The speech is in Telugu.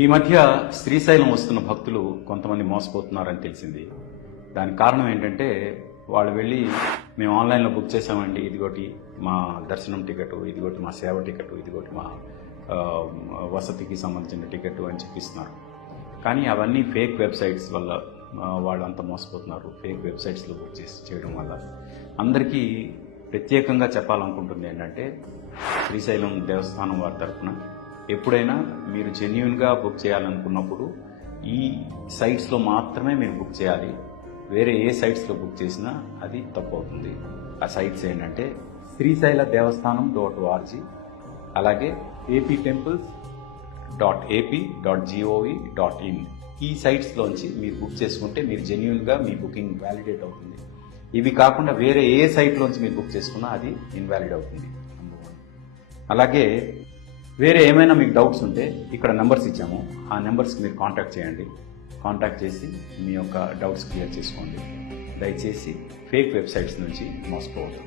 ఈ మధ్య శ్రీశైలం వస్తున్న భక్తులు కొంతమంది మోసపోతున్నారని తెలిసింది. దానికి కారణం ఏంటంటే వాళ్ళు వెళ్ళి మేము ఆన్లైన్లో బుక్ చేసామండి, ఇదిగోటి మా దర్శనం టికెట్, ఇదిగోటి మా సేవ టికెట్, ఇదిగోటి మా వసతికి సంబంధించిన టికెట్ అని చెప్పిస్తున్నారు. కానీ అవన్నీ ఫేక్ వెబ్సైట్స్ వల్ల వాళ్ళంతా మోసపోతున్నారు. ఫేక్ వెబ్సైట్స్లో బుక్ చేయడం వల్ల అందరికీ ప్రత్యేకంగా చెప్పాలనుకుంటుంది ఏంటంటే, శ్రీశైలం దేవస్థానం వారి తరఫున ఎప్పుడైనా మీరు జెన్యూన్గా బుక్ చేయాలనుకున్నప్పుడు ఈ సైట్స్లో మాత్రమే మీరు బుక్ చేయాలి. వేరే ఏ సైట్స్లో బుక్ చేసినా అది తప్పు అవుతుంది. ఆ సైట్స్ ఏంటంటే శ్రీశైలదేవస్థానం.org, అలాగే aptemples.ap.gov.in. ఈ సైట్స్లోంచి మీరు బుక్ చేసుకుంటే మీరు జెన్యూన్గా మీ బుకింగ్ వ్యాలిడేట్ అవుతుంది. ఇవి కాకుండా వేరే ఏ సైట్లోంచి మీరు బుక్ చేసుకున్నా అది ఇన్వాలిడ్ అవుతుంది. అలాగే వేరే ఏమైనా మీకు డౌట్స్ ఉంటే ఇక్కడ నెంబర్స్ ఇచ్చాము, ఆ నెంబర్స్కి మీరు కాంటాక్ట్ చేయండి. కాంటాక్ట్ చేసి మీ యొక్క డౌట్స్ క్లియర్ చేసుకోండి. దయచేసి ఫేక్ వెబ్సైట్స్ నుంచి మోసపోవద్దు.